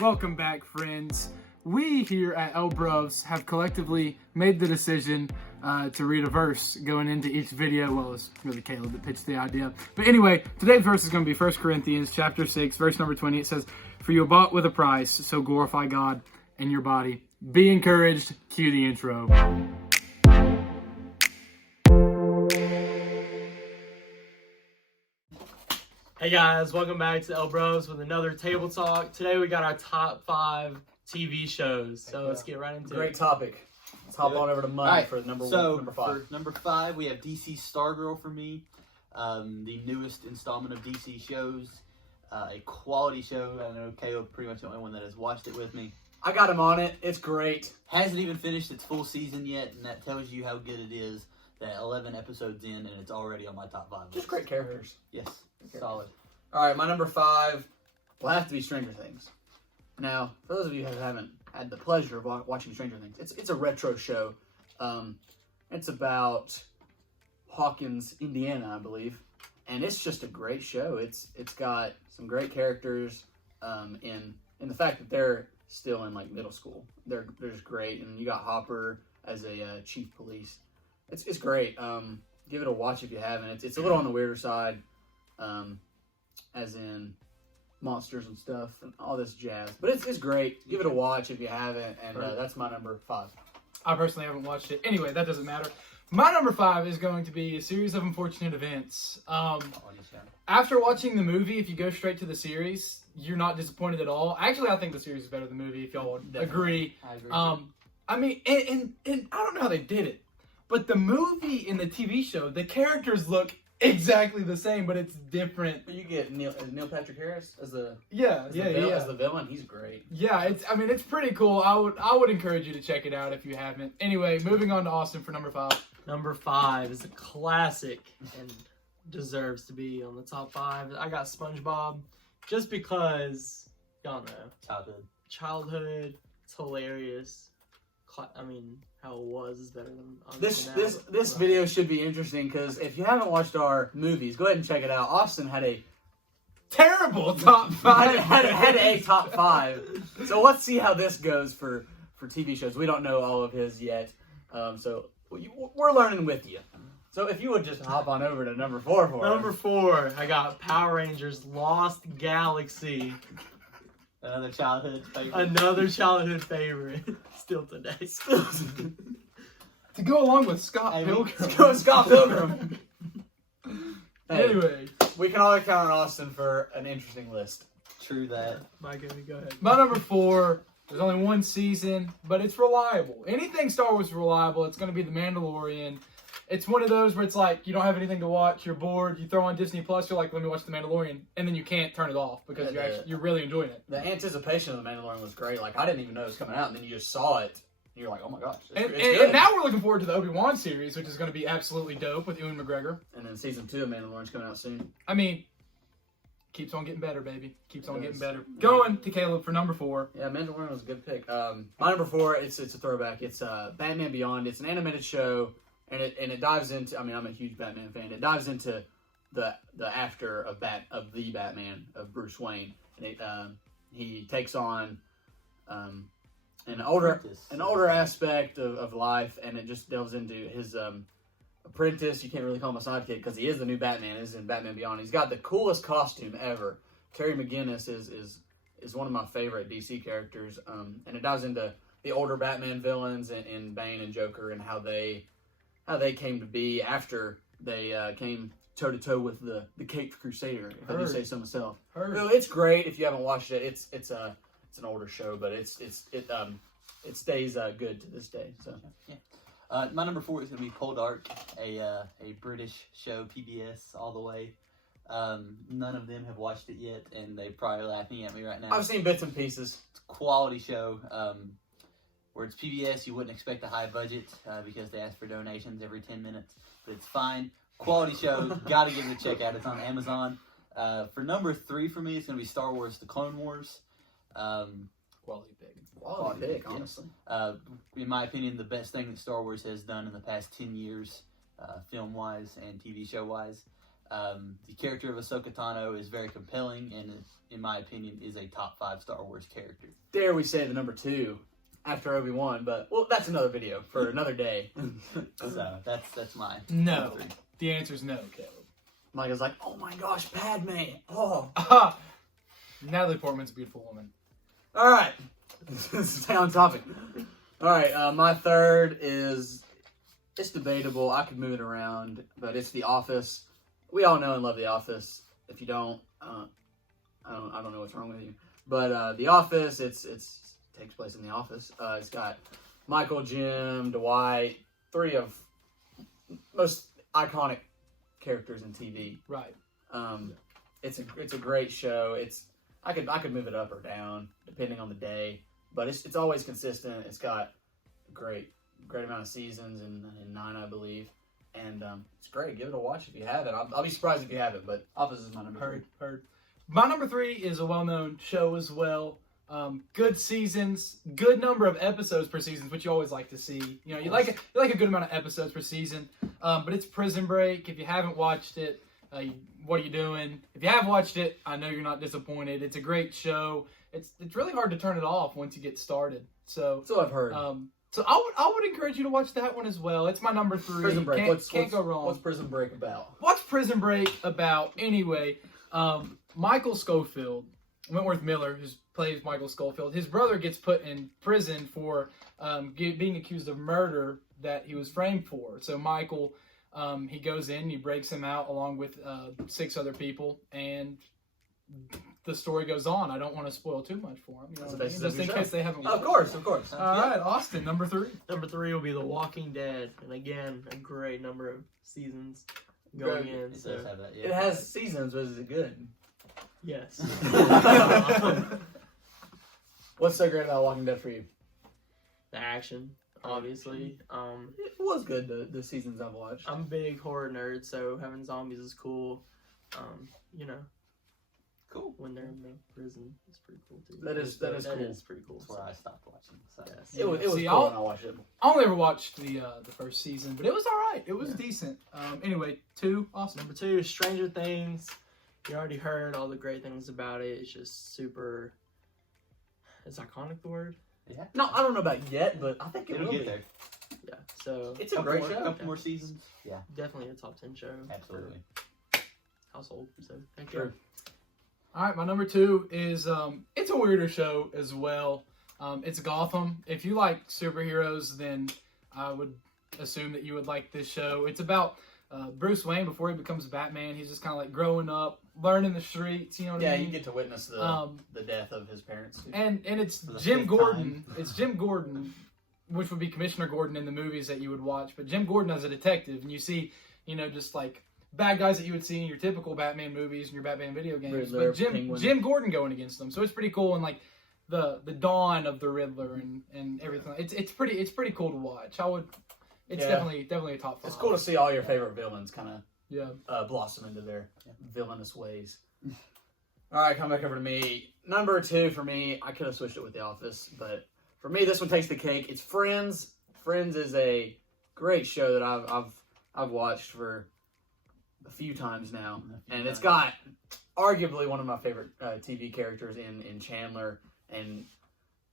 Welcome back, friends. We here at Bruvs have collectively made the decision to read a verse going into each video. Well, it's really Caleb that pitched the idea. But anyway, today's verse is going to be 1 Corinthians chapter 6, verse number 20. It says, "For you are bought with a price, so glorify God in your body. Be encouraged." Cue the intro. Hey guys, welcome back to Bruvs with another table talk. Today we got our top 5 TV shows, so let's get right into it. Great topic. Let's hop on over to Mud for number 5. For number 5, we have DC Stargirl for me, the newest installment of DC shows, a quality show. I know Caleb pretty much the only one that has watched it with me. I got him on it. It's great. Hasn't even finished its full season yet, and that tells you how good it is. That 11 episodes in, and it's already on my top 5. Just great characters. Yes, solid. All right, my number 5 will have to be Stranger Things. Now, for those of you who haven't had the pleasure of watching Stranger Things, it's a retro show. It's about Hawkins, Indiana, I believe, and it's just a great show. It's got some great characters, in the fact that they're still in like middle school. They're just great, and you got Hopper as a chief police. It's great. Give it a watch if you haven't. It's a little on the weirder side, as in monsters and stuff and all this jazz. But it's great. Give it a watch if you haven't. And that's my number 5. I personally haven't watched it. Anyway, that doesn't matter. My number 5 is going to be a series of unfortunate events. After watching the movie, if you go straight to the series, you're not disappointed at all. Actually, I think the series is better than the movie, if y'all agree. I agree. I mean, and I don't know how they did it, but the movie and the TV show, the characters look exactly the same, but it's different. But you get Neil Patrick Harris as the as the villain. He's great. Yeah, it's pretty cool. I would encourage you to check it out if you haven't. Anyway, moving on to Austin for number 5. Number 5 is a classic and deserves to be on the top 5. I got SpongeBob just because, y'all know, childhood, it's hilarious. I mean, how it was is better than this video should be interesting because if you haven't watched our movies, go ahead and check it out. Austin had a terrible top 5. had a top 5. So let's see how this goes for TV shows. We don't know all of his yet, so we're learning with you. So if you would just hop on over to number 4 for us. Number 4, I got Power Rangers Lost Galaxy. Another childhood favorite. Another childhood favorite. Still today. To go along with Scott Pilgrim. Let's go with Scott Pilgrim. Hey, Anyway, we can always count on Austin for an interesting list. True that. Mike, go ahead. my number 4, there's only one season, but it's reliable. Anything Star Wars is reliable. It's going to be The Mandalorian. It's one of those where it's like, you don't have anything to watch, you're bored, you throw on Disney Plus, you're like, let me watch The Mandalorian, and then you can't turn it off because you're really enjoying it. The anticipation of The Mandalorian was great. Like, I didn't even know it was coming out, and then you just saw it, and you're like, oh my gosh, it's And good. now we're looking forward to the Obi-Wan series, which is going to be absolutely dope with Ewan McGregor. And then season 2 of Mandalorian's coming out soon. I mean, keeps on getting better, baby. Keeps on getting better. Going to Caleb for number 4. Yeah, Mandalorian was a good pick. My number 4, it's a throwback. It's Batman Beyond. It's an animated show. And it dives into. I mean, I'm a huge Batman fan. It dives into the after of the Batman of Bruce Wayne, and he takes on an older aspect of life, and it just delves into his apprentice. You can't really call him a sidekick because he is the new Batman. Is in Batman Beyond. He's got the coolest costume ever. Terry McGinnis is one of my favorite DC characters, and it dives into the older Batman villains and Bane and Joker and how they came to be after they came toe-to-toe with the Caped Crusader, if I do say so myself. So it's great if you haven't watched it. It's an older show, but it stays good to this day. So yeah. My number 4 is going to be Poldark, a British show, PBS all the way. None of them have watched it yet, and they're probably laughing at me right now. I've seen bits and pieces. It's a quality show. Where it's PBS, you wouldn't expect a high budget because they ask for donations every 10 minutes. But it's fine. Quality show. Got to give it a check out. It's on Amazon. For number 3 for me, it's going to be Star Wars The Clone Wars. Quality pick, honestly. In my opinion, the best thing that Star Wars has done in the past 10 years, film-wise and TV show-wise. The character of Ahsoka Tano is very compelling and, in my opinion, is a top 5 Star Wars character. Dare we say the number 2 after Obi-Wan, but, well, that's another video for another day. So that's mine. No. Number 3. The answer is no, Caleb. Mike is like, oh my gosh, Padme. Oh. Natalie Portman's a beautiful woman. All right. Stay on topic. All right, my third is, it's debatable. I could move it around, but it's The Office. We all know and love The Office. If you don't, I don't know what's wrong with you. But The Office, it's takes place in the office. It's got Michael, Jim, Dwight, 3 of most iconic characters in TV. Right. It's a great show. I could move it up or down depending on the day, but it's always consistent. It's got a great amount of seasons and 9, I believe, and it's great. Give it a watch if you haven't. I'll be surprised if you haven't, but Office is my number 3. Heard. My number 3 is a well-known show as well. Good seasons, good number of episodes per season, which you always like to see. You know, you like a good amount of episodes per season. But it's Prison Break. If you haven't watched it, what are you doing? If you have watched it, I know you're not disappointed. It's a great show. It's really hard to turn it off once you get started. So that's what I've heard. So I would encourage you to watch that one as well. It's my number 3. Prison Break. Can't go wrong. What's Prison Break about? What's Prison Break about anyway? Michael Schofield, Wentworth Miller, who plays Michael Schofield, his brother gets put in prison for being accused of murder that he was framed for. So Michael, he goes in, he breaks him out along with 6 other people, and the story goes on. I don't want to spoil too much for them, you know what I mean? Just in case they haven't watched Of course. All right, Austin, number 3. Number 3 will be The Walking Dead, and again, a great number of seasons going in. It does have that, yeah. It has seasons, but is it good? Yes. What's so great about Walking Dead for you? The action, obviously. It was good, the seasons I've watched. I'm a big horror nerd, so having zombies is cool. You know, Cool. when they're in the prison, it's pretty cool too. That is cool. Is pretty cool. That's where I stopped watching. So. Yes. It was See, cool when I watched it. I only ever watched the first season, but it was all right. It was decent. Anyway, 2, Austin. Number 2, Stranger Things. You already heard all the great things about it. It's just super. Is iconic the word? Yeah. No, I don't know about yet, but I think it It'll will get be. there. Yeah. So It's a great show. A couple more seasons. Yeah. definitely a top 10 show. Absolutely. For household. So thank you. True. All right, my number 2 is it's a weirder show as well. It's Gotham. If you like superheroes, then I would assume that you would like this show. It's about Bruce Wayne before he becomes Batman. He's just kind of like growing up, learning the streets. You know what I Yeah, mean? you get to witness the death of his parents. And it's For the Jim 5th Gordon. time. It's Jim Gordon, which would be Commissioner Gordon in the movies that you would watch. But Jim Gordon as a detective, and you see, you know, just like bad guys that you would see in your typical Batman movies and your Batman video games. Riddler, But Penguin. Jim Gordon going against them, so it's pretty cool. And like the dawn of the Riddler and everything. It's pretty cool to watch. It's Yeah. definitely a top 5. It's cool to see all your favorite villains kind Yeah. of blossom into their villainous ways. All right, come back over to me. Number 2 for me, I could have switched it with The Office, but for me, this one takes the cake. It's Friends. Friends is a great show that I've watched for a few times now, and it's got arguably one of my favorite TV characters in Chandler, and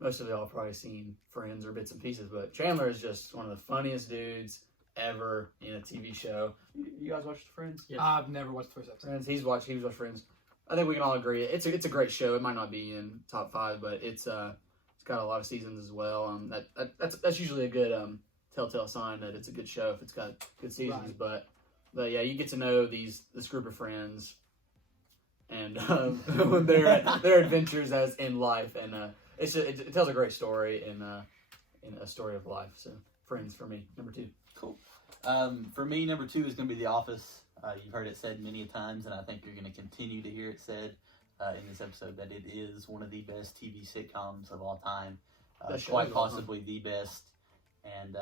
most of y'all have probably seen Friends or bits and pieces, but Chandler is just one of the funniest dudes ever in a TV show. You guys watched Friends? Yeah. I've never watched the first episode. Friends. He's watched Friends. I think we can all agree it's a great show. It might not be in top 5, but it's got a lot of seasons as well. That's usually a good telltale sign that it's a good show if it's got good seasons. Right. But yeah, you get to know this group of friends and their adventures as in life, and it tells a great story in a story of life. So Friends for me, number 2. Cool. For me, number 2 is going to be The Office. You've heard it said many times, and I think you're going to continue to hear it said in this episode that it is one of the best TV sitcoms of all time. Quite possibly the best. And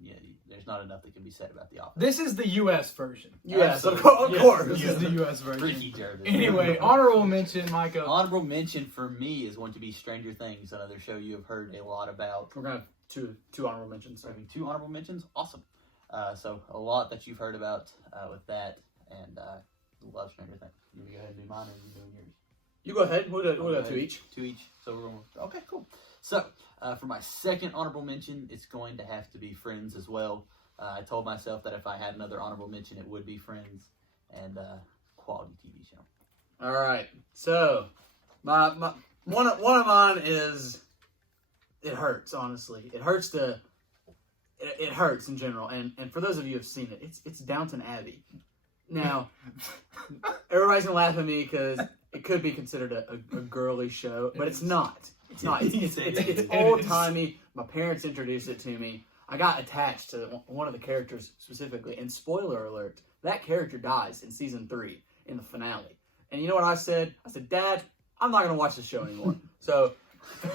yeah, there's not enough that can be said about The Office. This is the U.S. version. Yes, of Absolutely. course. This is the U.S. version. Ricky Gervais. Anyway, honorable mention, Micah. Honorable mention for me is going to be Stranger Things, another show you have heard a lot about. We're gonna have two honorable mentions. So having 2 honorable mentions, awesome. So a lot that you've heard about with that, and love Stranger Things. You want me to go ahead and do mine, or you doing yours? You go ahead. We'll do two each. Two each. So we're going. Okay, cool. So for my second honorable mention, it's going to have to be Friends as well. I told myself that if I had another honorable mention, it would be Friends, and quality TV show. All right. So my one of mine is, it hurts, honestly. It hurts it hurts in general. And for those of you who have seen it, it's Downton Abbey. Now, everybody's gonna laugh at me because it could be considered a girly show, but it's not. It's not. It's old timey. My parents introduced it to me. I got attached to one of the characters specifically, and spoiler alert, that character dies in season 3 in the finale. And you know what I said? I said, Dad, I'm not gonna watch the show anymore. So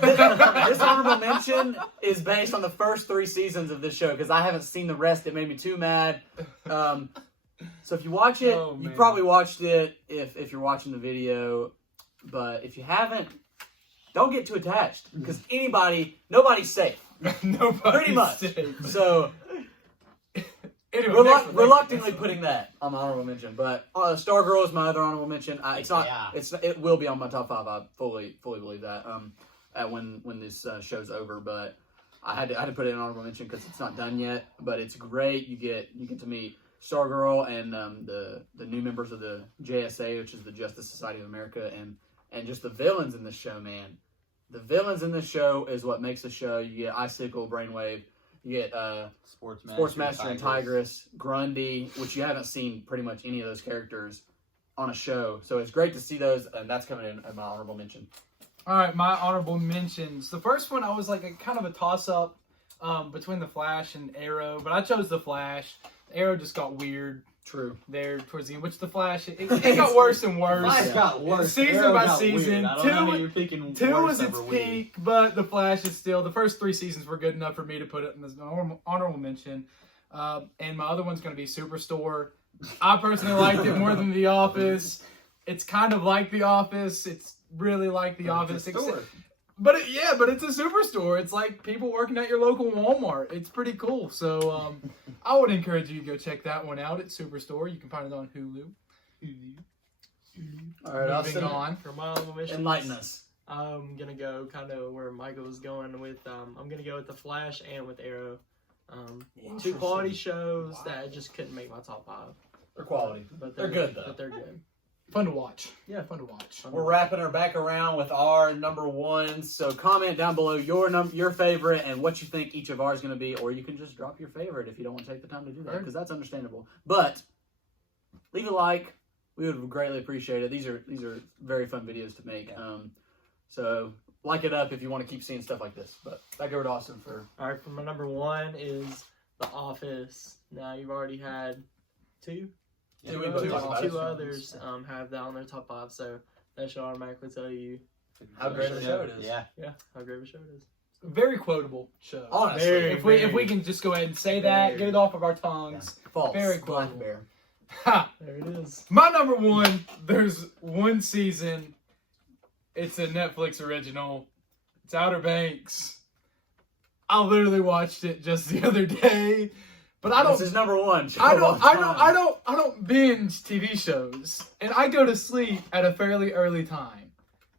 this honorable mention is based on the first 3 seasons of this show because I haven't seen the rest. It made me too mad. So if you watch it, you probably watched it if you're watching the video. But if you haven't, don't get too attached because nobody's safe. Pretty much. Safe. So anyway, reluctantly putting that on my honorable mention. But Stargirl is my other honorable mention. It will be on my top 5. I fully believe that. When this show's over, but I had to put it in honorable mention because it's not done yet. But it's great. You get to meet Stargirl and the new members of the JSA, which is the Justice Society of America, and just the villains in this show, man. The villains in this show is what makes the show. You get Icicle, Brainwave, you get Sportsmaster and Tigress, Grundy, which you haven't seen pretty much any of those characters on a show. So it's great to see those, and that's coming in as my honorable mention. All right, my honorable mentions. The first one, I was like kind of a toss-up between The Flash and Arrow, but I chose The Flash. Arrow just got weird. True. There towards the end, which The Flash, it got worse and worse. Flash got worse. Season Arrow by got season. Weird. I don't know how you're picking 2 worse was its over peak, but The Flash is still, the first 3 seasons were good enough for me to put it in this honorable mention. And my other one's going to be Superstore. I personally liked it more than The Office. It's kind of like The Office. It's really like The Office. But it's a superstore. It's like people working at your local Walmart. It's pretty cool. So I would encourage you to go check that one out at Superstore. You can find it on Hulu. All right, moving on. For my honorable mentions, Enlighten us. I'm gonna go kind of where Michael was going with. I'm gonna go with The Flash and with Arrow. 2 quality shows that I just couldn't make my top 5. They're quality, But they're good though. But they're good. Fun to watch. Yeah, fun to watch. We're wrapping her back around with our number 1. So comment down below your favorite and what you think each of ours is going to be, or you can just drop your favorite if you don't want to take the time to do that, because that's understandable. But leave a like. We would greatly appreciate it. These are very fun videos to make. So like it up if you want to keep seeing stuff like this. But back over to Austin for. All right, for my number 1 is The Office. Now you've already had 2. Two others have that on their top 5, so that should automatically tell you how great of a show it is. Yeah, how great of a show it is. Very quotable show. Honestly, if we can just go ahead and say that, get it off of our tongues. Yeah. False. Very Black quotable. Bear. Ha! There it is. My number 1. There's 1 season. It's a Netflix original. It's Outer Banks. I literally watched it just the other day. But I don't. This is number 1. I don't binge TV shows, and I go to sleep at a fairly early time.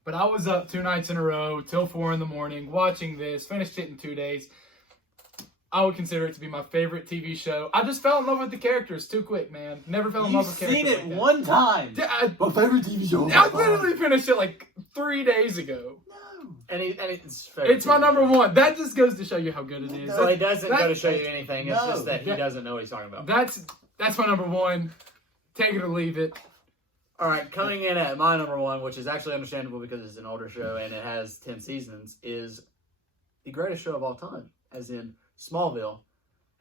But I was up 2 nights in a row till 4 in the morning watching this. Finished it in 2 days. I would consider it to be my favorite TV show. I just fell in love with the characters too quick, man. Never fell in love with characters. You've seen it one time. My favorite TV show. I literally finished it like 3 days ago. And it's my number 1. That just goes to show you how good it is. So he doesn't go to show you anything. It's just that he doesn't know what he's talking about. That's my number 1. Take it or leave it. All right, coming in at my number 1, which is actually understandable because it's an older show and it has 10 seasons, is the greatest show of all time, as in Smallville,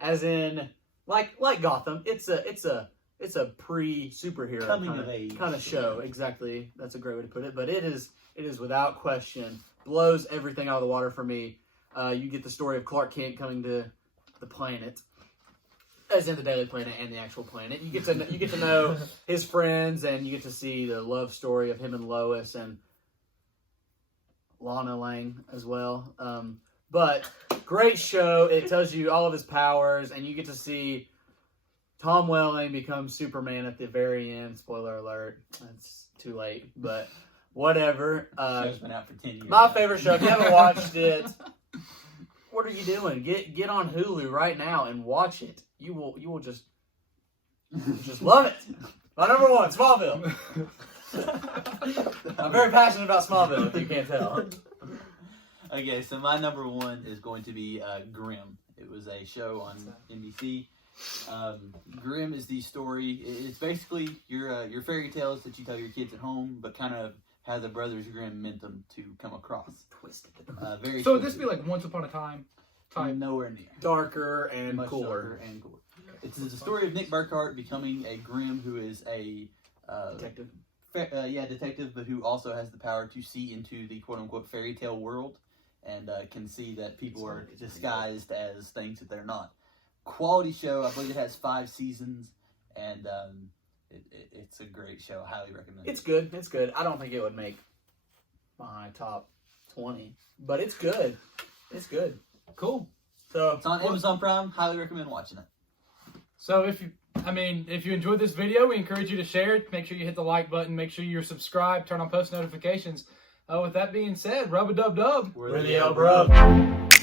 as in like Gotham. It's a pre-superhero kind of show. Exactly, that's a great way to put it. But it is without question blows everything out of the water for me. You get the story of Clark Kent coming to the planet, as in the Daily Planet and the actual planet. You get to know his friends, and you get to see the love story of him and Lois and Lana Lang as well. But great show. It tells you all of his powers, and you get to see Tom Welling becomes Superman at the very end. Spoiler alert. It's too late, but whatever. Show's been out for 10 years. My favorite show. If you haven't watched it, what are you doing? Get on Hulu right now and watch it. You will just love it. My number one, Smallville. I'm very passionate about Smallville, if you can't tell. Okay, so my number one is going to be Grimm. It was a show on NBC. Grimm is the story. It's basically your fairy tales that you tell your kids at home, but kind of how the Brothers Grimm meant them to come across. Twisted. Very. So twisted. would this be like Once Upon a Time type? Nowhere near. Darker and Much cooler. darker and cooler. It's the story of Nick Burkhart becoming a Grimm, who is a Detective. detective, but who also has the power to see into the quote-unquote fairy tale world and can see that people are disguised as things that they're not. Quality show. I believe it has 5 seasons, and it's a great show. I highly recommend it. It's good. It's good. I don't think it would make my top 20, but it's good. It's good. Cool. So It's on Amazon Prime. Highly recommend watching it. So if you enjoyed this video, we encourage you to share it. Make sure you hit the like button. Make sure you're subscribed. Turn on post notifications. With that being said, rub-a-dub-dub. we're the L Bruvs.